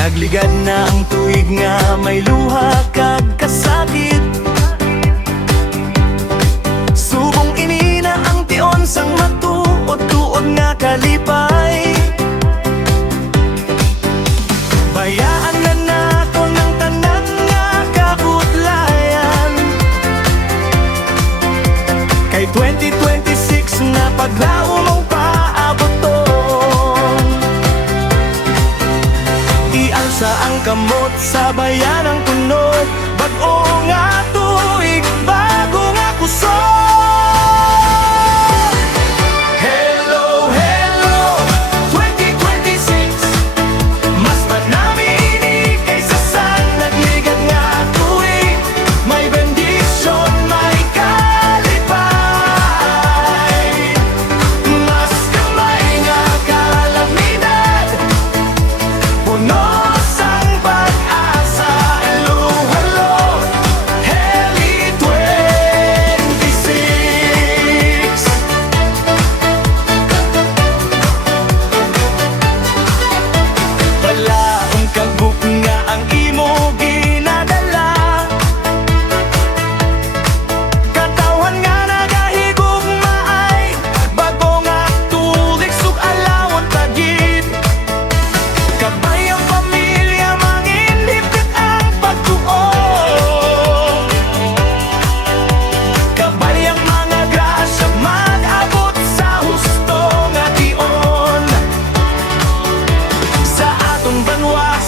Nagligad na ang tuig nga may luha kag kasakit. Subong inina ang tion sang matuod-tuod nga kalipay. Bayaan na nato ng tanan nga kabudlayan, kay 2026 na paglaom mong paaboton. Ialsa ang kamot sa bayanang tunod, bag-o nga tuig, bago nga kusog.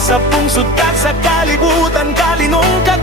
Sa pungsod kag sa kalibutan, kalinong kag